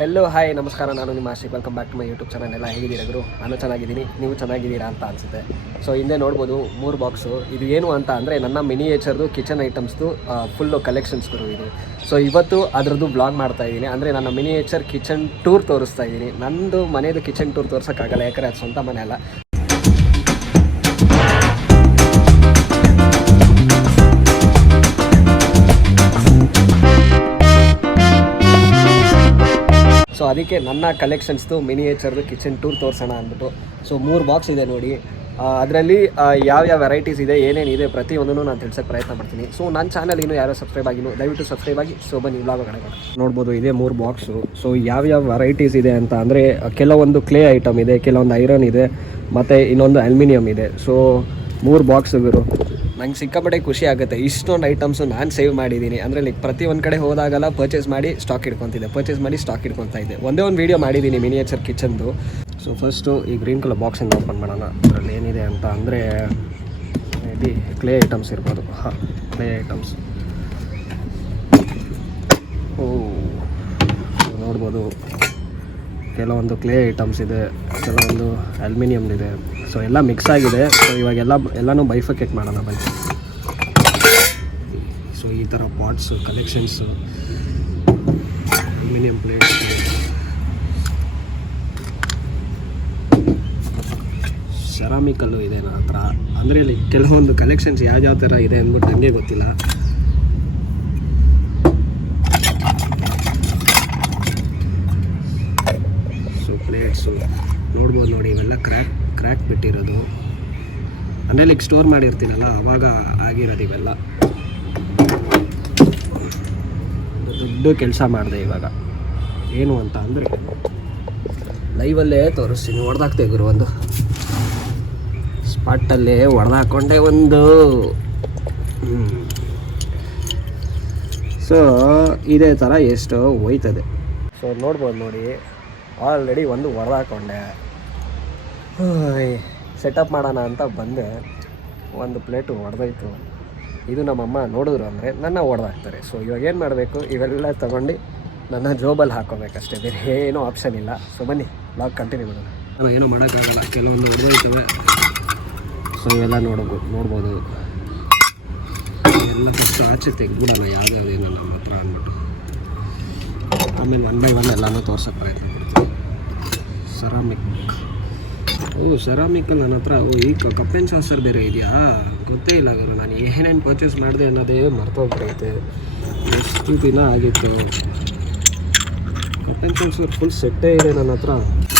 Hello hi ನಮಸ್ಕಾರ, ನಾನು ನಿಮ್ಮ Ashik. Welcome back to my YouTube channel. ಎಲ್ಲ ಹೇಗಿದ್ದೀರಾ ಗುರು? ನಾನು ಚೆನ್ನಾಗಿದ್ದೀನಿ, ನೀವು ಚೆನ್ನಾಗಿದ್ದೀರಾ ಅಂತ ಅನಿಸುತ್ತೆ. ಸೊ ಹಿಂದೆ ನೋಡ್ಬೋದು 3 ಬಾಕ್ಸು. ಇದು ಏನು ಅಂತ ಅಂದರೆ ನನ್ನ ಮಿನಿಯೇಚರ್ದು ಕಿಚನ್ ಐಟಮ್ಸ್ದು ಫುಲ್ಲು ಕಲೆಕ್ಷನ್ಸ್ ಗುರು ಇದು. ಸೊ ಇವತ್ತು ಅದರದ್ದು ಬ್ಲಾಗ್ ಮಾಡ್ತಾ ಇದ್ದೀನಿ. ಅಂದರೆ ನನ್ನ ಮಿನಿಯೇಚರ್ ಕಿಚನ್ ಟೂರ್ ತೋರಿಸ್ತಾ ಇದ್ದೀನಿ. ನನ್ನದು ಮನೆಯದು ಕಿಚನ್ ಟೂರ್ ತೋರ್ಸೋಕ್ಕಾಗಲ್ಲ, ಯಾಕಂದರೆ ಅದು ಸ್ವಂತ ಮನೆ ಅಲ್ಲ. ಸೊ ಅದಕ್ಕೆ ನನ್ನ ಕಲೆಕ್ಷನ್ಸ್ದು ಮಿನಿಯೇಚರ್ದು ಕಿಚನ್ ಟೂರ್ ತೋರಿಸೋಣ ಅಂದ್ಬಿಟ್ಟು. ಸೊ 3 ಬಾಕ್ಸ್ ಇದೆ ನೋಡಿ. ಅದರಲ್ಲಿ ಯಾವ್ಯಾವ ವೆರೈಟೀಸ್ ಇದೆ, ಏನೇನಿದೆ ಪ್ರತಿಯೊಂದನ್ನು ನಾನು ತಿಳಿಸೋಕ್ಕೆ ಪ್ರಯತ್ನ ಮಾಡ್ತೀನಿ. ಸೊ ನನ್ನ ಚಾನಲ್ ಇನ್ನೂ ಯಾರೋ ಸಬ್ಸ್ಕ್ರೈಬ್ ಆಗಿಲ್ಲ, ದಯವಿಟ್ಟು ಸಬ್ಸ್ಕ್ರೈಬ್ ಆಗಿ. ಸೊ ಬನ್ನಿ ವ್ಲಾಗ್ ಒಳಗಡೆ ನೋಡ್ಬೋದು. ಇದೆ 3 ಬಾಕ್ಸು. ಸೊ ಯಾವ್ಯಾವ ವೆರೈಟೀಸ್ ಇದೆ ಅಂತ ಅಂದರೆ ಕೆಲವೊಂದು ಕ್ಲೇ ಐಟಮ್ ಇದೆ, ಕೆಲವೊಂದು ಐರನ್ ಇದೆ, ಮತ್ತು ಇನ್ನೊಂದು ಅಲ್ಯೂಮಿನಿಯಂ ಇದೆ. ಸೊ 3 ಬಾಕ್ಸುಗಳು ನಂಗೆ ಸಿಕ್ಕಾಪಟ್ಟೆ ಖುಷಿ ಆಗುತ್ತೆ. ಇಷ್ಟೊಂದು ಐಟಮ್ಸು ನಾನು ಸೇವ್ ಮಾಡಿದ್ದೀನಿ. ಅಂದರೆ ಲೈಕ್ ಪ್ರತಿಯೊಂದು ಕಡೆ ಹೋದಾಗೆಲ್ಲ ಪರ್ಚೇಸ್ ಮಾಡಿ ಸ್ಟಾಕ್ ಇಟ್ಕೊತಾ ಇದ್ದೆ. ಒಂದೇ ಒಂದು ವೀಡಿಯೋ ಮಾಡಿದ್ದೀನಿ ಮಿನಿಯೇಚರ್ ಕಿಚನ್ದು. ಸೊ ಫಸ್ಟು ಈ ಗ್ರೀನ್ ಕಲರ್ ಬಾಕ್ಸಿಂದ ಓಪನ್ ಮಾಡೋಣ. ಅದರಲ್ಲಿ ಏನಿದೆ ಅಂತ ಅಂದರೆ ಮೇ ಬಿ ಕ್ಲೇ ಐಟಮ್ಸ್ ಇರ್ಬೋದು. ಕ್ಲೇ ಐಟಮ್ಸ್ ನೋಡ್ಬೋದು. ಕೆಲವೊಂದು ಕ್ಲೇ ಐಟಮ್ಸ್ ಇದೆ, ಕೆಲವೊಂದು ಅಲ್ಯೂಮಿನಿಯಮ್ ಇದೆ. ಸೊ ಎಲ್ಲ ಮಿಕ್ಸ್ ಆಗಿದೆ. ಸೊ ಇವಾಗ ಎಲ್ಲನೂ ಬೈಫಿಕೇಟ್ ಮಾಡೋಣ ಬನ್ನಿ. ಸೊ ಈ ಥರ ಪಾಟ್ಸು ಕಲೆಕ್ಷನ್ಸು, ಅಲ್ಯೂಮಿನಿಯಂ ಪ್ಲೇಟ್ಸ್, ಸೆರಾಮಿಕಲ್ಲು ಇದೆ ನನ್ನ ಹತ್ರ. ಅಂದರೆ ಇಲ್ಲಿ ಕೆಲವೊಂದು ಕಲೆಕ್ಷನ್ಸ್ ಯಾವ್ಯಾವ ಥರ ಇದೆ ಅಂದ್ಬಿಟ್ಟು ನನಗೆ ಗೊತ್ತಿಲ್ಲ. ಸೊ ಪ್ಲೇಟ್ಸು ನೋಡ್ಬೋದು ನೋಡಿ, ಇವೆಲ್ಲ ಕ್ರ್ಯಾಕ್ ಬಿಟ್ಟಿರೋದು. ಅಂದರೆ ಲೈಕ್ ಸ್ಟೋರ್ ಮಾಡಿರ್ತೀನಲ್ಲ ಆವಾಗ ಆಗಿರೋದು ಇವೆಲ್ಲ. ದೊಡ್ಡ ಕೆಲಸ ಮಾಡಿದೆ ಇವಾಗ. ಏನು ಅಂತ ಅಂದರೆ ಲೈವಲ್ಲೇ ತೋರಿಸ್ತೀನಿ. ಹೊಡೆದಾಕ್ತೆ ಗುರು, ಒಂದು ಸ್ಪಾಟಲ್ಲೇ ಹೊಡೆದಾಕೊಂಡೆ ಒಂದು. ಸೊ ಇದೇ ಥರ ಎಷ್ಟು ಹೋಯ್ತದೆ. ಸೊ ನೋಡ್ಬೋದು ನೋಡಿ, ಆಲ್ರೆಡಿ ಒಂದು ಹೊಡೆದಾಕೊಂಡೆ. ಸೆಟಪ್ ಮಾಡೋಣ ಅಂತ ಬಂದೆ, ಒಂದು ಪ್ಲೇಟು ಹೊಡೆದೋಯ್ತು. ಇದು ನಮ್ಮಮ್ಮ ನೋಡಿದ್ರು ಅಂದರೆ ನನ್ನ ಹೊಡೆದಾಕ್ತಾರೆ. ಸೊ ಇವಾಗ ಏನು ಮಾಡಬೇಕು, ಇವೆಲ್ಲ ತೊಗೊಂಡು ನನ್ನ ಜೋಬಲ್ಲಿ ಹಾಕೋಬೇಕಷ್ಟೇ, ಬೇರೆ ಏನೂ ಆಪ್ಷನ್ ಇಲ್ಲ. ಸೊ ಬನ್ನಿ ಬ್ಲಾಗ್ ಕಂಟಿನ್ಯೂ ಮಾಡೋಣ. ನಾನು ಏನೂ ಮಾಡೋಕ್ಕಾಗಲ್ಲ, ಕೆಲವೊಂದು ಹೊಡೆದೋಯ್ತವೆ. ಸೊ ಇವೆಲ್ಲ ನೋಡ್ಬೋದು. ಎಲ್ಲ ಫಸ್ಟ್ ಆಚೆ ತೆಗ್ಬಿಡೋಣ ಯಾವ್ಯಾವೇನೋ ನಮ್ಮ ಹತ್ರ ಅಂದ್ಬಿಟ್ಟು. ಆಮೇಲೆ 1 by 1 ಎಲ್ಲನೂ ತೋರ್ಸೋಕ್ಕೆ ಪ್ರಯತ್ನ ಮಾಡ್ತೀನಿ. ಸೆರಾಮಿಕಲ್ಲಿ ನನ್ನ ಹತ್ರ ಈ ಕಪ್ ಆ್ಯಂಡ್ ಸಾಸರ್ ಬೇರೆ ಇದೆಯಾ, ಗೊತ್ತೇ ಇಲ್ಲ ಗುರು. ನಾನು ಏನೇನು ಪರ್ಚೇಸ್ ಮಾಡಿದೆ ಅನ್ನೋದೇ ಮರ್ತೋಗ್ಬಿಟ್ಟೈತೆ. ಎಷ್ಟು ದಿನ ಆಗಿತ್ತು. ಕಪ್ ಆ್ಯಂಡ್ ಸಾಸರ್ ಫುಲ್ ಸೆಟ್ಟೇ ಇದೆ ನನ್ನ ಹತ್ರ.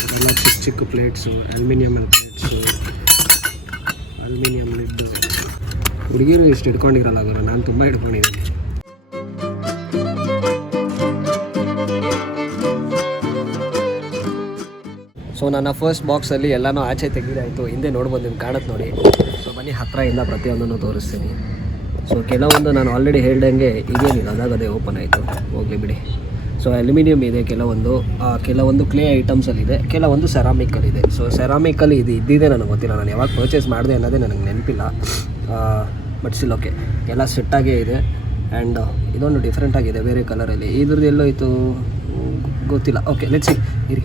ಅದೆಲ್ಲ ಚಿಕ್ಕ plates, aluminium plates, aluminium lid. ಹುಡುಗಿರು ಎಷ್ಟು ಹಿಡ್ಕೊಂಡಿರಲ್ಲ ಗುರು, ನಾನು ತುಂಬ ಹಿಡ್ಕೊಂಡಿದ್ದೀನಿ. ಸೊ ನನ್ನ ಫಸ್ಟ್ ಬಾಕ್ಸಲ್ಲಿ ಎಲ್ಲನೂ ಆಚೆ ತೆಗೆದಾಯಿತು. ಹಿಂದೆ ನೋಡ್ಬೋದು, ನಿಮ್ಗೆ ಕಾಣುತ್ತೆ ನೋಡಿ. ಸೊ ಬನ್ನಿ ಹತ್ತಿರದಿಂದ ಪ್ರತಿಯೊಂದನ್ನು ತೋರಿಸ್ತೀನಿ. ಸೊ ಕೆಲವೊಂದು ನಾನು ಆಲ್ರೆಡಿ ಹೇಳ್ದಂಗೆ ಇದೇನಿಲ್ಲ, ಅದಾಗದೇ ಓಪನ್ ಆಯಿತು, ಹೋಗಲಿ ಬಿಡಿ. ಸೊ ಅಲ್ಯೂಮಿನಿಯಮ್ ಇದೆ, ಕೆಲವೊಂದು ಕ್ಲೇ ಐಟಮ್ಸಲ್ಲಿದೆ, ಕೆಲವೊಂದು ಸೆರಾಮಿಕಲ್ಲಿದೆ. ಸೊ ಸೆರಾಮಿಕಲ್ಲಿ ಇದ್ದಿದೆ ನನಗೆ ಗೊತ್ತಿಲ್ಲ, ನಾನು ಯಾವಾಗ ಪರ್ಚೇಸ್ ಮಾಡಿದೆ ಅನ್ನೋದೇ ನನಗೆ ನೆನಪಿಲ್ಲ. ಬಟ್ ಸ್ಟಿಲ್ ಓಕೆ, ಎಲ್ಲ ಸೆಟ್ಟಾಗೇ ಇದೆ. ಆ್ಯಂಡ್ ಇದೊಂದು ಡಿಫ್ರೆಂಟಾಗಿದೆ, ಬೇರೆ ಕಲರಲ್ಲಿ. ಇದ್ರದ್ದು ಎಲ್ಲೋಯ್ತು ಗೊತ್ತಿಲ್ಲ. ಓಕೆ ಲೆಟ್ಸ್ ಸಿ, ಇರಿ.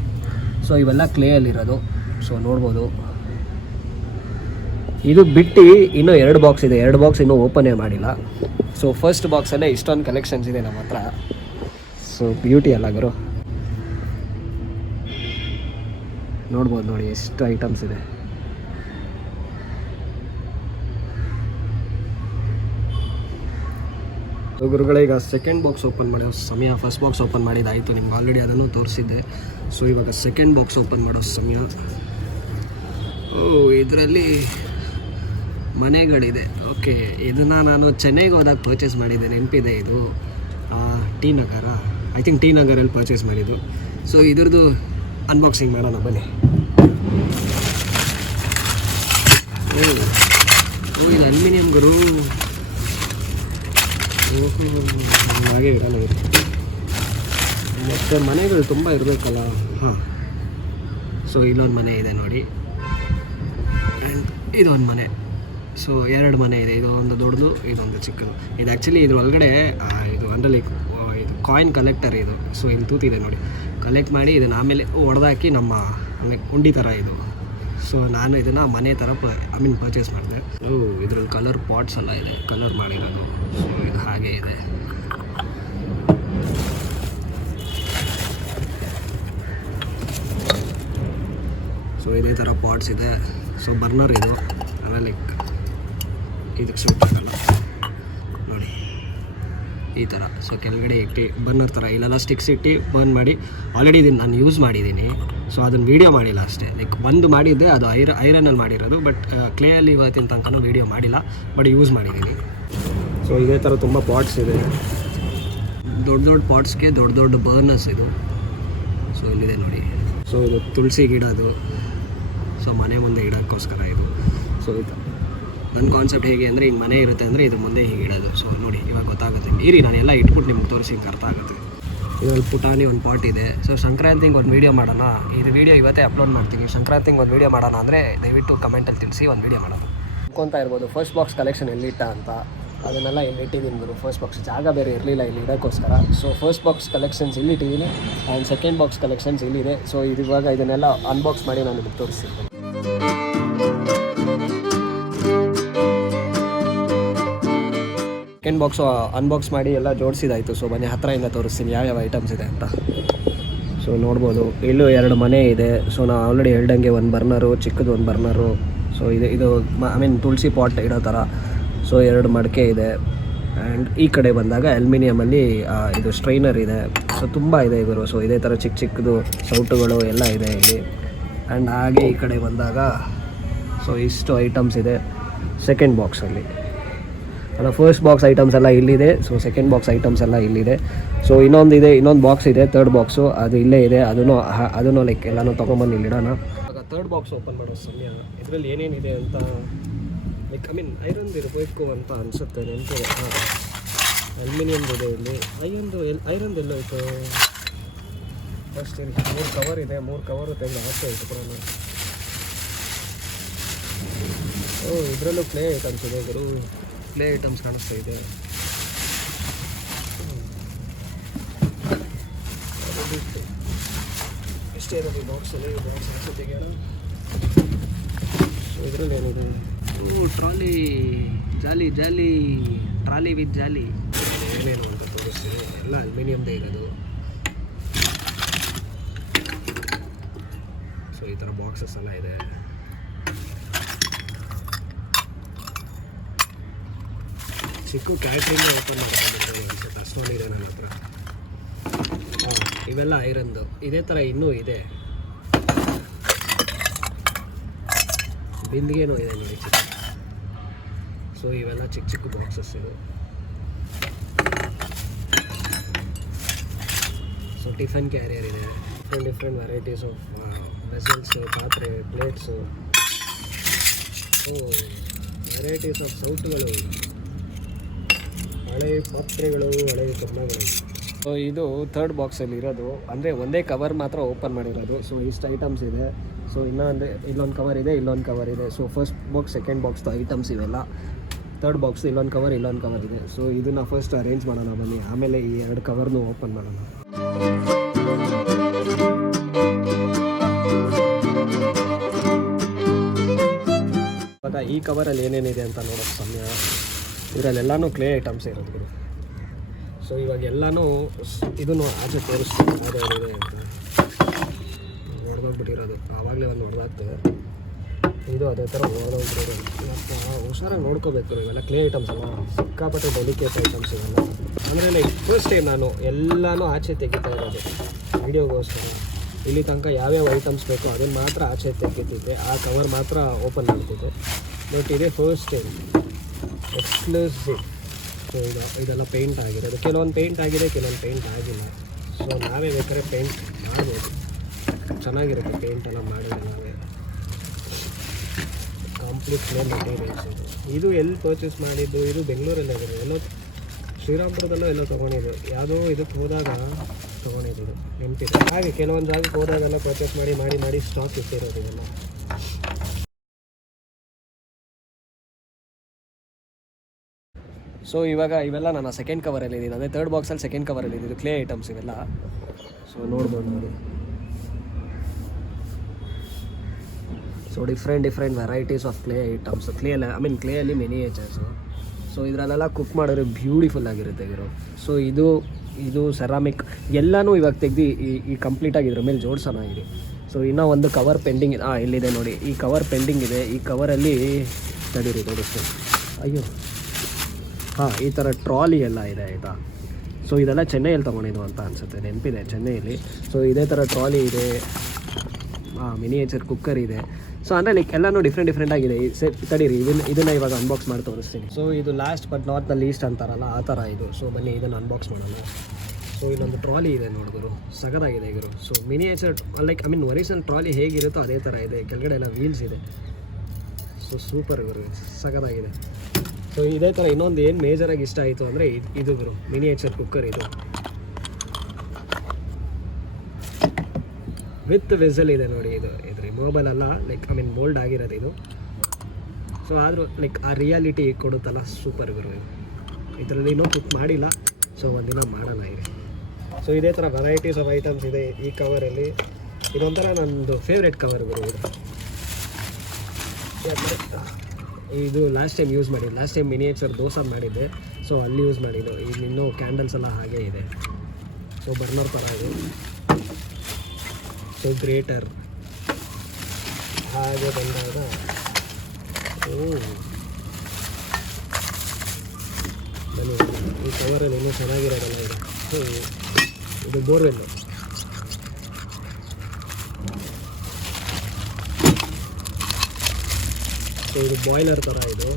ಸೊ ಇವೆಲ್ಲ ಕ್ಲೇಯಲ್ಲಿರೋದು. ಸೊ ನೋಡ್ಬೋದು. ಇದು ಬಿಟ್ಟು ಇನ್ನೂ 2 ಬಾಕ್ಸ್ ಇದೆ. 2 ಬಾಕ್ಸ್ ಇನ್ನೂ ಓಪನೇ ಮಾಡಿಲ್ಲ. ಸೊ ಫಸ್ಟ್ ಬಾಕ್ಸಲ್ಲೇ ಇಷ್ಟೊಂದು ಕಲೆಕ್ಷನ್ಸ್ ಇದೆ ನಮ್ಮ ಹತ್ರ. ಸೊ ಬ್ಯೂಟಿ ಅಲ್ಲ ಗುರು, ನೋಡ್ಬೋದು ನೋಡಿ ಎಷ್ಟು ಐಟಮ್ಸ್ ಇದೆ. ಗುರುಗಳೀಗ ಸೆಕೆಂಡ್ ಬಾಕ್ಸ್ ಓಪನ್ ಮಾಡೋ ಸಮಯ. ಫಸ್ಟ್ ಬಾಕ್ಸ್ ಓಪನ್ ಮಾಡಿದ್ದಾಯಿತು, ನಿಮ್ಗೆ ಆಲ್ರೆಡಿ ಅದನ್ನು ತೋರಿಸಿದ್ದೆ. ಸೊ ಇವಾಗ ಸೆಕೆಂಡ್ ಬಾಕ್ಸ್ ಓಪನ್ ಮಾಡೋ ಸಮಯ. ಇದರಲ್ಲಿ ಮನೆಗಳಿದೆ. ಓಕೆ, ಇದನ್ನು ನಾನು ಚೆನ್ನೈಗೆ ಹೋದಾಗ ಪರ್ಚೇಸ್ ಮಾಡಿದ್ದೆ, ನೆನಪಿದೆ. ಇದು T Nagar, I think T ನಗರಲ್ಲಿ ಪರ್ಚೇಸ್ ಮಾಡಿದ್ದು. ಸೊ ಇದ್ರದ್ದು ಅನ್ಬಾಕ್ಸಿಂಗ್ ಮಾಡೋಣ ಬನ್ನಿ. ಇದು ಅಲ್ಯೂಮಿನಿಯಂ ಗುರು. ಹಾಗೆ ಇರಲ್ಲ ಇರುತ್ತೆ. ಮತ್ತು ಮನೆಗಳು ತುಂಬ ಇರಬೇಕಲ್ಲ. ಹಾಂ, ಸೊ ಇಲ್ಲೊಂದು ಮನೆ ಇದೆ ನೋಡಿ, ಆ್ಯಂಡ್ ಇದೊಂದು ಮನೆ. ಸೊ 2 ಮನೆ ಇದೆ, ಇದು ಒಂದು ದೊಡ್ಡದು, ಇದೊಂದು ಚಿಕ್ಕದು. ಇದು ಆ್ಯಕ್ಚುಲಿ ಇದ್ರ ಒಳಗಡೆ ಇದು ಅಂಡರ್ಲಿ ಇದು ಕಾಯಿನ್ ಕಲೆಕ್ಟರ್ ಇದು. ಸೊ ಇಲ್ಲಿ ತೂತಿದೆ ನೋಡಿ, ಕಲೆಕ್ಟ್ ಮಾಡಿ ಇದನ್ನು ಆಮೇಲೆ ಹೊಡೆದಾಕಿ ನಮ್ಮ ಉಂಡಿ ಥರ ಇದು. ಸೊ ನಾನು ಇದನ್ನು ಮನೆ ಥರ ಪರ್ಚೇಸ್ ಮಾಡಿದೆ. ಇದ್ರಲ್ಲಿ ಕಲರ್ ಪಾಟ್ಸ್ ಎಲ್ಲ ಇದೆ, ಕಲರ್ ಮಾಡಿರೋದು. ಸೊ ಇದು ಹಾಗೆ ಇದೆ. ಸೊ ಇದೇ ಥರ ಪಾಟ್ಸ್ ಇದೆ. ಸೊ ಬರ್ನರ್ ಇದು, ಆಮೇಲೆ ಇದಕ್ಕೆ ಸೂಟ್ ಆಗಲ್ಲ ನೋಡಿ ಈ ಥರ. ಸೊ ಕೆಳಗಡೆ ಇಟ್ಟು ಬರ್ನರ್ ಥರ ಇಲ್ಲೆಲ್ಲ ಸ್ಟಿಕ್ಸ್ ಇಟ್ಟು ಬರ್ನ್ ಮಾಡಿ ಆಲ್ರೆಡಿ ಇದನ್ನು ನಾನು ಯೂಸ್ ಮಾಡಿದ್ದೀನಿ. ಸೊ ಅದನ್ನು ವೀಡಿಯೋ ಮಾಡಿಲ್ಲ ಅಷ್ಟೇ, ಲೈಕ್ ಒಂದು ಮಾಡಿದ್ದೆ, ಅದು ಐರನಲ್ಲಿ ಮಾಡಿರೋದು. ಬಟ್ ಕ್ಲೇಯಲ್ಲಿ ಇವತ್ತಿನ ತನಕ ವೀಡಿಯೋ ಮಾಡಿಲ್ಲ, ಬಟ್ ಯೂಸ್ ಮಾಡಿದ್ದೀನಿ. ಸೊ ಇದೇ ಥರ ತುಂಬ ಪಾಟ್ಸ್ ಇದೆ, ದೊಡ್ಡ ದೊಡ್ಡ ಪಾಟ್ಸ್ಗೆ ದೊಡ್ಡ ದೊಡ್ಡ ಬರ್ನರ್ಸ್ ಇದು. ಸೊ ಇಲ್ಲಿದೆ ನೋಡಿ. ಸೊ ಇದು ತುಳಸಿ ಗಿಡದು, ಸೊ ಮನೆ ಮುಂದೆ ಇಡೋಕ್ಕೋಸ್ಕರ ಇದು. ಸೊ ಇದು ನನ್ನ ಕಾನ್ಸೆಪ್ಟ್ ಹೇಗೆ ಅಂದರೆ, ಹಿಂಗೆ ಮನೆ ಇರುತ್ತೆ ಅಂದರೆ ಇದು ಮುಂದೆ ಹೀಗೆ ಇಡೋದು. ಸೊ ನೋಡಿ ಇವಾಗ ಗೊತ್ತಾಗುತ್ತೆ. ಇರಿ ನಾನೆಲ್ಲ ಇಟ್ಬಿಟ್ಟು ನಿಮ್ಗೆ ತೋರಿಸಿ ಹಿಂಗೆ ಅರ್ಥ ಆಗುತ್ತೆ. ಇದರಲ್ಲಿ ಪುಟಾಣಿ ಒಂದು ಪಾಟ್ ಇದೆ. ಸೊ ಸಂಕ್ರಾಂತಿಗೆ ಒಂದು ವೀಡಿಯೋ ಮಾಡೋಣ. ಇದು ವೀಡಿಯೋ ಇವತ್ತೇ ಅಪ್ಲೋಡ್ ಮಾಡ್ತೀವಿ. ಸಂಕ್ರಾಂತಿಗೆ ಒಂದು ವೀಡಿಯೋ ಮಾಡೋಣ ಅಂದರೆ ದಯವಿಟ್ಟು ಕಮೆಂಟಲ್ಲಿ ತಿಳಿಸಿ, ಒಂದು ವೀಡಿಯೋ ಮಾಡೋಣ. ಅನ್ಕೊತಾ ಇರ್ಬೋದು ಫಸ್ಟ್ ಬಾಕ್ಸ್ ಕಲೆಕ್ಷನ್ ಎಲ್ಲಿಟ್ಟ ಅಂತ. ಅದನ್ನೆಲ್ಲ ಇಲ್ಲಿ ಇಟ್ಟಿದ್ದೀನಿ ಗುರು. ಫಸ್ಟ್ ಬಾಕ್ಸ್ ಜಾಗ ಬೇರೆ ಇರಲಿಲ್ಲ ಇಲ್ಲಿ ಇಡೋಕ್ಕೋಸ್ಕರ. ಸೊ ಫಸ್ಟ್ ಬಾಕ್ಸ್ ಕಲೆಕ್ಷನ್ಸ್ ಇಲ್ಲಿ ಇಟ್ಟಿದ್ದೀನಿ, ಆ್ಯಂಡ್ ಸೆಕೆಂಡ್ ಬಾಕ್ಸ್ ಕಲೆಕ್ಷನ್ಸ್ ಇಲ್ಲಿದೆ. ಸೊ ಇದು ಇವಾಗ ಇದನ್ನೆಲ್ಲ ಅನ್ಬಾಕ್ಸ್ ಮಾಡಿ ನಾನು ನಿಮಗೆ ತೋರಿಸ್ತೀನಿ. ಸೆಕೆಂಡ್ ಬಾಕ್ಸು ಅನ್ಬಾಕ್ಸ್ ಮಾಡಿ ಎಲ್ಲ ಜೋಡಿಸಿದಾಯಿತು. ಸೊ ಬನ್ನಿ ಹತ್ತಿರದಿಂದ ತೋರಿಸ್ತೀನಿ ಯಾವ್ಯಾವ ಐಟಮ್ಸ್ ಇದೆ ಅಂತ. ಸೊ ನೋಡ್ಬೋದು ಇಲ್ಲೂ 2 ಮನೆ ಇದೆ. ಸೊ ನಾವು ಆಲ್ರೆಡಿ ಹೇಳ್ದಂಗೆ ಒಂದು ಬರ್ನರು, ಚಿಕ್ಕದು ಒಂದು ಬರ್ನರು. ಸೊ ಇದು ತುಳಸಿ ಪಾಟ್ ಇಡೋ ಥರ. ಸೊ 2 ಮಡಿಕೆ ಇದೆ. ಆ್ಯಂಡ್ ಈ ಕಡೆ ಬಂದಾಗ ಅಲ್ಯೂಮಿನಿಯಮಲ್ಲಿ ಇದು ಸ್ಟ್ರೈನರ್ ಇದೆ. ಸೊ ತುಂಬ ಇದೆ ಇವರು. ಸೊ ಇದೇ ಥರ ಚಿಕ್ಕ ಚಿಕ್ಕದು ಸೌಟುಗಳು ಎಲ್ಲ ಇದೆ ಇಲ್ಲಿ. ಆ್ಯಂಡ್ ಹಾಗೆ ಈ ಕಡೆ ಬಂದಾಗ ಸೊ ಇಷ್ಟು ಐಟಮ್ಸ್ ಇದೆ ಸೆಕೆಂಡ್ ಬಾಕ್ಸಲ್ಲಿ. ಅಲ್ಲ, ಫಸ್ಟ್ ಬಾಕ್ಸ್ ಐಟಮ್ಸ್ ಎಲ್ಲ ಇಲ್ಲಿದೆ. ಸೊ ಸೆಕೆಂಡ್ ಬಾಕ್ಸ್ ಐಟಮ್ಸ್ ಎಲ್ಲ ಇಲ್ಲಿದೆ. ಸೊ ಇನ್ನೊಂದು ಬಾಕ್ಸ್ ಇದೆ, ಥರ್ಡ್ ಬಾಕ್ಸು, ಅದು ಇಲ್ಲೇ ಇದೆ. ಅದನ್ನು ಲೈಕ್ ಎಲ್ಲನೂ ತೊಗೊಂಬಂದು ಇಲ್ಲಿ ಇಡೋಣ. ಇವಾಗ ಥರ್ಡ್ ಬಾಕ್ಸ್ ಓಪನ್ ಮಾಡೋ ಸಮಯ. ಇದರಲ್ಲಿ ಏನೇನಿದೆ ಅಂತ ಲೈಕ್ ಐರನ್ದು ಇರಬೇಕು ಅಂತ ಅನಿಸುತ್ತೆ. ನೆನಪಿದೆ. ಹಾಂ, ಅಲ್ಯೂಮಿನಿಯಮ್ದು ಇದೆ ಇಲ್ಲಿ. ಐರನ್ದು ಎಲ್ಲ ಇತ್ತು ಫಸ್ಟ್. 3 ಕವರ್ ಇದೆ. 3 ಕವರು ತೆಗೆದು ಆಚೆ ಇತ್ತು ಪುರಾಣ. ಇದರಲ್ಲೂ ಪ್ಲೇ ಐಟಮ್ಸ್ ಇದೆ ಗುರು. ಪ್ಲೇ ಐಟಮ್ಸ್ ಕಾಣಿಸ್ತಾ ಇದೆ. ಎಷ್ಟೇ ಇರೋದು ಬಾಕ್ಸಲ್ಲಿ. ಬಾಕ್ಸ್ ಅನ್ಸುತ್ತೆಗೆ. ಸೊ ಇದರಲ್ಲಿ ಏನಿದೆ? ಟ್ರಾಲಿ, ಜಾಲಿ ಟ್ರಾಲಿ ವಿತ್ ಜಾಲಿ. ಏನೇನು ಅಂತ ತೋರಿಸ್ತೀನಿ. ಎಲ್ಲ ಅಲ್ಯೂಮಿನಿಯಮ್ದೇ ಇರೋದು. ಸೊ ಈ ಥರ ಬಾಕ್ಸಸ್ ಎಲ್ಲ ಇದೆ. ಚಿಕ್ಕ ಕ್ಯಾಟ್ರಿಂಗ್ ಓಪನ್ ಮಾಡ್ಕೊಂಡಿದ್ದೀನಿ ಅನ್ಸುತ್ತೆ. ಅಷ್ಟೊಂದಿದೆ ನನ್ನ ಹತ್ರ. ಇವೆಲ್ಲ ಐರನ್ದು. ಇದೇ ಥರ ಇನ್ನೂ ಇದೆ. ಬಿಂದಿಗೆನೂ ಇದೆ ನೋಡಿ ಚಿಕ್ಕ. ಸೊ ಇವೆಲ್ಲ ಚಿಕ್ಕ ಚಿಕ್ಕ ಬಾಕ್ಸಸ್ ಇವು. ಸೊ ಟಿಫನ್ ಕ್ಯಾರಿಯರ್ ಇದೆ. ಡಿಫ್ರೆಂಟ್ ವೆರೈಟೀಸ್ ಆಫ್ ವೆಸಲ್ಸು, ಪಾತ್ರೆ, ಪ್ಲೇಟ್ಸು, ವೆರೈಟೀಸ್ ಆಫ್ ಸೌಟುಗಳು, ಹಳೆ ಪಾತ್ರೆಗಳು, ಹಳೆ ಕಬ್ಬಣಗಳು. ಸೊ ಇದು ಥರ್ಡ್ ಬಾಕ್ಸಲ್ಲಿ ಇರೋದು. ಅಂದರೆ ಒಂದೇ ಕವರ್ ಮಾತ್ರ ಓಪನ್ ಮಾಡಿರೋದು. ಸೊ ಇಷ್ಟು ಐಟಮ್ಸ್ ಇದೆ. ಸೊ ಇನ್ನೊಂದು ಇಲ್ಲೊಂದು ಕವರ್ ಇದೆ, ಇಲ್ಲೊಂದು ಕವರ್ ಇದೆ. ಸೊ ಫಸ್ಟ್ ಬಾಕ್ಸ್ ಸೆಕೆಂಡ್ ಬಾಕ್ಸ್ದು ಐಟಮ್ಸ್ ಇವೆಲ್ಲ. ಥರ್ಡ್ ಬಾಕ್ಸ್ ಇಲ್ಲೊಂದು ಕವರ್ ಇದೆ. ಸೊ ಇದನ್ನು ಫಸ್ಟ್ ಅರೇಂಜ್ ಮಾಡೋಣ ಬನ್ನಿ, ಆಮೇಲೆ ಈ 2 ಕವರ್ನು ಓಪನ್ ಮಾಡೋಣ. ಇವಾಗ ಈ ಕವರಲ್ಲಿ ಏನೇನಿದೆ ಅಂತ ನೋಡೋಕ್ಕೆ ಸಮಯ. ಇದರಲ್ಲೆಲ್ಲನೂ ಕ್ಲೇ ಐಟಮ್ಸ್ ಇರೋದು. ಸೊ ಇವಾಗ ಎಲ್ಲನೂ ಇದನ್ನು ಆಚೆ ತೋರಿಸ್ತೀನಿ ಯಾವುದೇನಿದೆ ಅಂತ. ಹೊಡೆದೋಗ್ಬಿಟ್ಟಿರೋದು ಆವಾಗಲೇ ಒಂದು ಹೊಡೆದಾಗ್ತದೆ. ಇದು ಅದೇ ಥರ ಹೊಡೆದೋಗ್ಬಿಟ್ಟಿರೋದು. ಮತ್ತು ಹುಷಾರಾಗಿ ನೋಡ್ಕೋಬೇಕು. ಇವೆಲ್ಲ ಕ್ಲೇ ಐಟಮ್ಸ್ ಅಲ್ಲ, ಸಿಕ್ಕಾಪಟ್ಟೆ ಡೆಲಿಕೇಟ್ ಐಟಮ್ಸ್ ಇವೆಲ್ಲ. ಅಂದರೆ ಲೈಕ್ ಫಸ್ಟ್ ಟೈಮ್ ನಾನು ಎಲ್ಲನೂ ಆಚೆ ತೆಗಿತಾ ಇರೋದು ವೀಡಿಯೋಗೋಸ್ಕರ. ಇಲ್ಲಿ ತನಕ ಯಾವ್ಯಾವ ಐಟಮ್ಸ್ ಬೇಕೋ ಅದನ್ನು ಮಾತ್ರ ಆಚೆ ತೆಗಿತಿದ್ದೆ. ಆ ಕವರ್ ಮಾತ್ರ ಓಪನ್ ಮಾಡ್ತಿದ್ದೆ. ಬಟ್ ಇದೇ ಫಸ್ಟ್ ಟೈಮ್ ಎಕ್ಸ್ಕ್ಲೂಸಿವ್. ಸೊ ಇದೆಲ್ಲ ಪೇಂಟ್ ಆಗಿರೋದು. ಕೆಲವೊಂದು ಪೇಂಟ್ ಆಗಿದೆ, ಕೆಲವೊಂದು ಪೇಂಟ್ ಆಗಿಲ್ಲ. ಸೊ ನಾವೇ ಬೇಕಾದ್ರೆ ಪೇಂಟ್ ಮಾಡ್ಬೋದು. ಚೆನ್ನಾಗಿರುತ್ತೆ ಪೇಂಟ್ ಎಲ್ಲ ಮಾಡಿದ್ರೆ ನಾವೇ. ಕಂಪ್ಲೀಟ್ ಕ್ಲೇ ಮೆಟೀರಿಯಲ್ಸ್ ಇದು. ಎಲ್ಲಿ ಪರ್ಚೇಸ್ ಮಾಡಿದ್ದು? ಇದು ಬೆಂಗಳೂರಲ್ಲೇ ಇದೆ. ಎಲ್ಲೋ ಶ್ರೀರಾಮ್ಪುರದಲ್ಲೂ ಎಲ್ಲೋ ತೊಗೊಂಡಿದ್ದು, ಯಾವುದೋ ಇದಕ್ಕೆ ಹೋದಾಗ ತೊಗೊಂಡಿದ್ದು ನೆನಪಿದೆ. ಹಾಗೆ ಕೆಲವೊಂದು ಜಾಗಕ್ಕೆ ಹೋದಾಗೆಲ್ಲ ಪರ್ಚೇಸ್ ಮಾಡಿ ಮಾಡಿ ಮಾಡಿ ಸ್ಟಾಕ್ ಇಟ್ಟಿರೋದು ಇದೆಲ್ಲ. ಸೊ ಇವಾಗ ಇವೆಲ್ಲ ನನ್ನ ಸೆಕೆಂಡ್ ಕವರಲ್ಲಿ ಇದ್ದೀನಿ, ಅದೇ ಥರ್ಡ್ ಬಾಕ್ಸಲ್ಲಿ ಸೆಕೆಂಡ್ ಕವರಲ್ಲಿ ಇದ್ದಿದ್ದು ಕ್ಲೇ ಐಟಮ್ಸ್ ಇವೆಲ್ಲ. ಸೊ ನೋಡ್ಬೋದು ನೋಡಿ. So different varieties of clay items. ಕ್ಲೇಯಲ್ಲಿ ಮಿನಿಯೇಚರ್ಸು. ಸೊ ಇದರಲ್ಲೆಲ್ಲ ಕುಕ್ ಮಾಡಿದ್ರೆ ಬ್ಯೂಟಿಫುಲ್ ಆಗಿರುತ್ತೆ ಇವರು. ಸೊ ಇದು ಸೆರಾಮಿಕ್ ಎಲ್ಲನೂ ಇವಾಗ ತೆಗ್ದು ಈ ಕಂಪ್ಲೀಟಾಗಿ ಇದ್ರ ಮೇಲೆ ಜೋಡಿಸೋಣ ಇದೆ. ಸೊ ಇನ್ನೂ ಒಂದು ಕವರ್ ಪೆಂಡಿಂಗ್ ಇದೆ. ಇಲ್ಲಿದೆ ನೋಡಿ, ಈ ಕವರ್ ಪೆಂಡಿಂಗ್ ಇದೆ. ಈ ಕವರಲ್ಲಿ ತಡೀರಿ ತೋರಿಸ್ತೀನಿ. ಅಯ್ಯೋ ಈ ಥರ ಟ್ರಾಲಿ ಎಲ್ಲ ಇದೆ ಆಯಿತಾ. ಸೊ ಇದೆಲ್ಲ ಚೆನ್ನೈಯಲ್ಲಿ ತೊಗೊಂಡಿದ್ದು ಅಂತ ಅನಿಸುತ್ತೆ, ನೆನಪಿದೆ ಚೆನ್ನೈಯಲ್ಲಿ. ಸೊ ಇದೇ ಥರ ಟ್ರಾಲಿ ಇದೆ, ಮಿನಿಯೇಚರ್ ಕುಕ್ಕರ್ ಇದೆ. ಸೊ ಅಂದರೆ ಲೈಕ್ ಎಲ್ಲನೂ ಡಿಫ್ರೆಂಟ್ ಆಗಿದೆ. ತಡೀರಿ ಇದನ್ನು ಇವಾಗ ಅನ್ಬಾಕ್ಸ್ ಮಾಡಿ ತೋರಿಸ್ತೀನಿ. ಸೊ ಇದು last but not the least ಅಂತಾರಲ್ಲ, ಆ ಥರ ಇದು. ಸೊ ಬನ್ನಿ ಇದನ್ನು ಅನ್ಬಾಕ್ಸ್ ಮಾಡೋಣ. ಸೊ ಇಲ್ಲೊಂದು ಟ್ರಾಲಿ ಇದೆ ನೋಡಿದ್ರು, ಸಗದಾಗಿದೆ ಇವರು. ಸೊ ಮಿನಿಯೇಚರ್ ಒರಿಜಿನಲ್ ಟ್ರಾಲಿ ಹೇಗಿರುತ್ತೋ ಅದೇ ಥರ ಇದೆ. ಕೆಳಗಡೆ ಎಲ್ಲ ವೀಲ್ಸ್ ಇದೆ. ಸೊ ಸೂಪರ್ ಇವರು, ಸಗದಾಗಿದೆ. ಸೊ ಇದೇ ಥರ ಇನ್ನೊಂದು ಏನು ಮೇಜರಾಗಿ ಇಷ್ಟ ಆಯಿತು ಅಂದರೆ ಇದು ಗುರು, ಮಿನಿಯೇಚರ್ ಕುಕ್ಕರ್ ಇದು ವಿತ್ ವೆಸಲ್ ಇದೆ ನೋಡಿ. ಇದು ರಿಮೂವಬಲ್ ಅಲ್ಲ, ಮೋಲ್ಡ್ ಆಗಿರೋದು ಇದು. ಸೊ ಆದರೂ ಆ ರಿಯಾಲಿಟಿ ಕೊಡುತ್ತಲ್ಲ, ಸೂಪರ್ ಗುರು ಇದು. ಇದರಲ್ಲಿ ಇನ್ನೂ ಕುಕ್ ಮಾಡಿಲ್ಲ, ಸೊ ಒಂದಿನ ಮಾಡೋಣ ಇದೆ. ಸೊ ಇದೇ ಥರ ವೆರೈಟೀಸ್ ಆಫ್ ಐಟಮ್ಸ್ ಇದೆ ಈ ಕವರಲ್ಲಿ. ಇದೊಂಥರ ನನ್ನದು ಫೇವ್ರೆಟ್ ಕವರ್ ಗುರು ಇದು ಲಾಸ್ಟ್ ಟೈಮ್ ಯೂಸ್ ಮಾಡಿದ್ದು. ಲಾಸ್ಟ್ ಟೈಮ್ ಮಿನಿಯೇಚರ್ ದೋಸೆ ಮಾಡಿದ್ದೆ, ಸೊ ಅಲ್ಲಿ ಯೂಸ್ ಮಾಡಿದ್ದು. ಇದು ಇನ್ನೂ ಕ್ಯಾಂಡಲ್ಸ್ ಎಲ್ಲ ಹಾಗೇ ಇದೆ. ಸೊ ಬರ್ನರ್ ಥರ ಇದು. ಸೊ ಗ್ರೇಟರ್ ಹಾಗೆ ಬಂದಾಗ ಬನ್ನಿ ಈ ಕವರಲ್ಲಿ ಇನ್ನೂ ಚೆನ್ನಾಗಿರೋದಲ್ಲ ಇದೆ. ಸೊ ಇದು ಬೋರ್ವೆಲ್ಲು. ಸೊ ಇದು ಬಾಯ್ಲರ್ ಥರ ಇದು.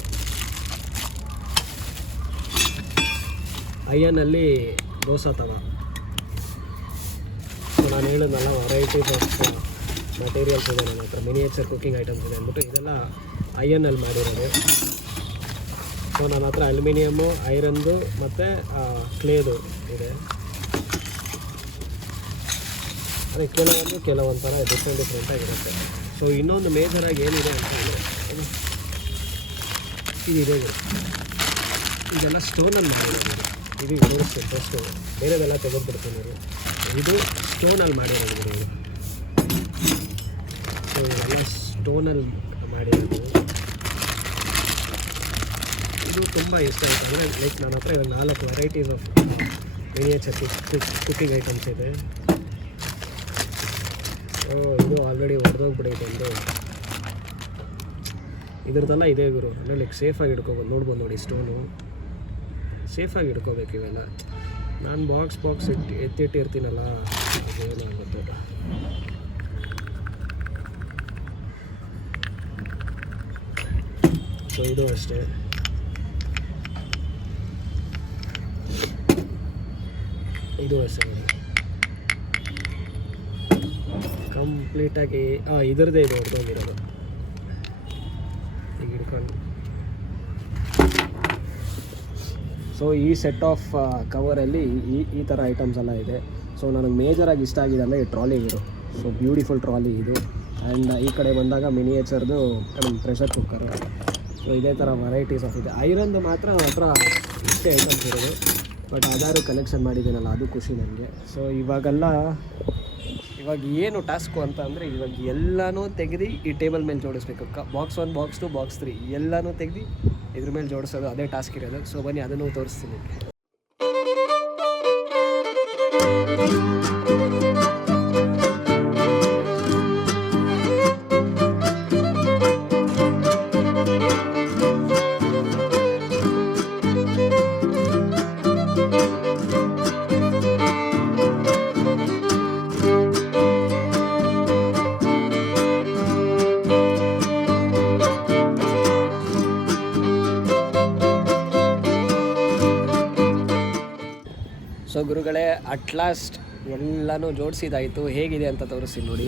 ಐಯನ್ನಲ್ಲಿ ದೋಸೆ ಥರ. ಸೊ ನಾನು ಹೇಳಿದ್ನಲ್ಲ ವೆರೈಟೀಸ್ ಆಫ್ ಮಟೀರಿಯಲ್ಸ್ ಇದೆ ನನ್ನ ಹತ್ರ, ಮಿನಿಯೇಚರ್ ಕುಕ್ಕಿಂಗ್ ಐಟಮ್ಸ್ ಇದೆ ಅಂದ್ಬಿಟ್ಟು. ಇದೆಲ್ಲ ಐಯನ್ನಲ್ಲಿ ಮಾಡಿರೋದು. ಸೊ ನನ್ನ ಹತ್ರ ಅಲ್ಯೂಮಿನಿಯಮ್ಮು, ಐರನ್ದು ಮತ್ತು ಕ್ಲೇದು ಇದೆ. ಅದೇ ಕೆಲವೊಂದು ಥರ ಡಿಫ್ರೆಂಟಾಗಿರುತ್ತೆ. ಸೊ ಇನ್ನೊಂದು ಮೇಜರಾಗಿ ಏನಿದೆ ಅಂತ ಅಂದರೆ ಇದಿದೆ, ಇದೆಲ್ಲ ಸ್ಟೋನಲ್ಲಿ ಮಾಡಿರೋದು. ಇದು ತೋರಿಸ್ತೀನಿ ಫಸ್ಟು, ಬೇರೆದೆಲ್ಲ ತೆಗೆದುಬಿಡ್ತೀನಿ. ಇದು ಸ್ಟೋನಲ್ಲಿ ಮಾಡಿರೋದು ಇದು. ಸೊ ಇದೆಲ್ಲ ಸ್ಟೋನಲ್ಲಿ ಮಾಡಿರೋದು. ಇದು ತುಂಬ ಇಷ್ಟ ಆಯಿತು. ಅಂದರೆ ನನ್ನ ಹತ್ರ ಇವಾಗ 4 varieties of miniature cooking items ಇದೆ. ಇದು ಆಲ್ರೆಡಿ ಹೊಡೆದೋಗ್ಬಿಡೈತೆ ಒಂದು. ಇದ್ರದ್ದೆಲ್ಲ ಇದೆ ಗುರು. ಅಂದರೆ ಸೇಫಾಗಿ ಹಿಡ್ಕೋಬೋದು. ನೋಡ್ಬೋದು ನೋಡಿ, ಸ್ಟೋನು ಸೇಫಾಗಿ ಹಿಡ್ಕೋಬೇಕು ಇವೆಲ್ಲ. ನಾನು ಬಾಕ್ಸ್ ಎತ್ತಿಟ್ಟಿರ್ತೀನಲ್ಲ, ಅದೇನು ಆಗುತ್ತೆ. ಸೊ ಇದು ಅಷ್ಟೇ. ಇದು ಅಷ್ಟೇ ಕಂಪ್ಲೀಟಾಗಿ. ಇದರದ್ದೇ ಇದು ಹೊಡೆದೋಗಿರೋದು. ಈಗ ಹಿಡ್ಕೊಂಡು. ಸೊ ಈ ಸೆಟ್ ಆಫ್ ಕವರಲ್ಲಿ ಈ ಥರ ಐಟಮ್ಸ್ ಎಲ್ಲ ಇದೆ. ಸೊ ನನಗೆ ಮೇಜರಾಗಿ ಇಷ್ಟ ಆಗಿದೆ ಅಂದರೆ ಈ ಟ್ರಾಲಿ ಇದು. ಸೊ ಬ್ಯೂಟಿಫುಲ್ ಟ್ರಾಲಿ ಇದು. ಆ್ಯಂಡ್ ಈ ಕಡೆ ಬಂದಾಗ ಮಿನಿಯೇಚರ್ದು ಪ್ರೆಷರ್ ಕುಕ್ಕರು. ಸೊ ಇದೇ ಥರ ವೆರೈಟೀಸ್ ಆಫ್ ಇದೆ. ಐರನ್ದು ಮಾತ್ರ ನನ್ನ ಹತ್ರ ಇಷ್ಟೇ ಐಟಮ್ಸ್ ಇರೋದು, ಬಟ್ ಅದಾರು ಕಲೆಕ್ಷನ್ ಮಾಡಿದ್ದೀನಲ್ಲ, ಅದು ಖುಷಿ ನನಗೆ. ಸೊ ಇವಾಗ ಏನು ಟಾಸ್ಕು ಅಂತ ಅಂದರೆ, ಇವಾಗ ಎಲ್ಲನೂ ತೆಗೆದು ಈ ಟೇಬಲ್ ಮೇಲೆ ಜೋಡಿಸ್ಬೇಕು. ಬಾಕ್ಸ್ 1, ಬಾಕ್ಸ್ 2, ಬಾಕ್ಸ್ 3 ಎಲ್ಲನೂ ತೆಗೆದು ಇದ್ರ ಮೇಲೆ ಜೋಡಿಸೋದು, ಅದೇ ಟಾಸ್ಕ್ ಇರೋದು. ಸೊ ಬನ್ನಿ ಅದನ್ನು ತೋರಿಸ್ತೀನಿ. ಸೊ ಗುರುಗಳೇ, ಅಟ್ ಲಾಸ್ಟ್ ಎಲ್ಲನೂ ಜೋಡಿಸಿದಾಯಿತು. ಹೇಗಿದೆ ಅಂತ ತೋರಿಸ್ತೀನಿ ನೋಡಿ.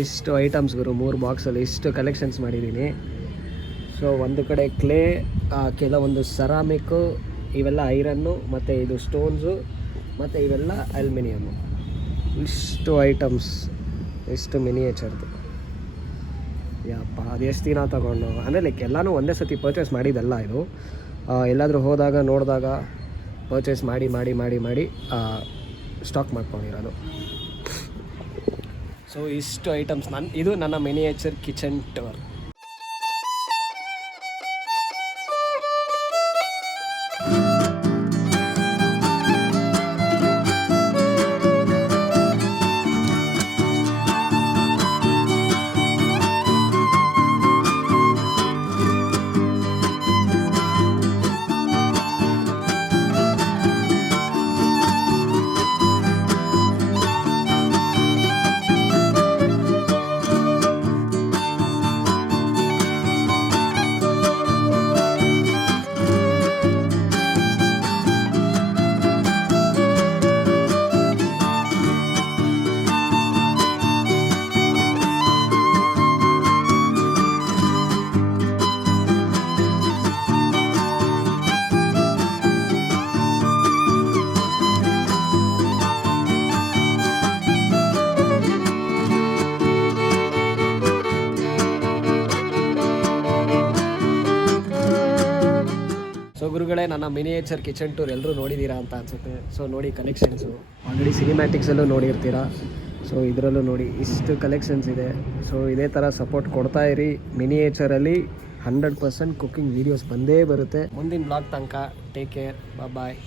ಇಷ್ಟು ಐಟಮ್ಸ್ ಗುರು, 3 ಬಾಕ್ಸಲ್ಲಿ ಇಷ್ಟು ಕಲೆಕ್ಷನ್ಸ್ ಮಾಡಿದ್ದೀನಿ. ಸೊ ಒಂದು ಕಡೆ ಕ್ಲೇ, ಕೆಲವೊಂದು ಸೆರಾಮಿಕ್ಕು, ಇವೆಲ್ಲ ಐರನ್ನು ಮತ್ತು ಇದು ಸ್ಟೋನ್ಸು ಮತ್ತು ಇವೆಲ್ಲ ಅಲ್ಯೂಮಿನಿಯಮ್ಮು. ಇಷ್ಟು ಐಟಮ್ಸ್, ಇಷ್ಟು ಮಿನಿಯೇಚರ್ದು. ಯಪ್ಪ ಅದು ಎಷ್ಟು ದಿನ ತೊಗೊಂಡು ಅಂದರೆ ಲೈಕ್ ಎಲ್ಲನೂ ಒಂದೇ ಸತಿ ಪರ್ಚೇಸ್ ಮಾಡಿದ್ದಲ್ಲ ಇದು. ಎಲ್ಲಾದರೂ ಹೋದಾಗ ನೋಡಿದಾಗ ಪರ್ಚೇಸ್ ಮಾಡಿ ಮಾಡಿ ಮಾಡಿ ಮಾಡಿ ಸ್ಟಾಕ್ ಮಾಡ್ಕೊಂಡಿರೋದು. ಸೊ ಇಷ್ಟು ಐಟಮ್ಸ್ ಇದು ನನ್ನ ಮಿನಿಯೇಚರ್ ಕಿಚನ್ ಟೂರ್. ಸೊ ಗುರುಗಳೇ, ನನ್ನ ಮಿನಿಯೇಚರ್ ಕಿಚನ್ ಟೂರ್ ಎಲ್ಲರೂ ನೋಡಿದ್ದೀರಾ ಅಂತ ಅನಿಸುತ್ತೆ. ಸೊ ನೋಡಿ ಕಲೆಕ್ಷನ್ಸು ಆಲ್ರೆಡಿ ಸಿನಿಮ್ಯಾಟಿಕ್ಸಲ್ಲೂ ನೋಡಿರ್ತೀರಾ. ಸೊ ಇದರಲ್ಲೂ ನೋಡಿ ಇಷ್ಟು ಕಲೆಕ್ಷನ್ಸ್ ಇದೆ. ಸೊ ಇದೇ ಥರ ಸಪೋರ್ಟ್ ಕೊಡ್ತಾ ಇರಿ. ಮಿನಿಯೇಚರಲ್ಲಿ 100% ಕುಕ್ಕಿಂಗ್ ವೀಡಿಯೋಸ್ ಬಂದೇ ಬರುತ್ತೆ. ಮುಂದಿನ ಬ್ಲಾಗ್ ತನಕ ಟೇಕ್ ಕೇರ್, ಬಾಯ್.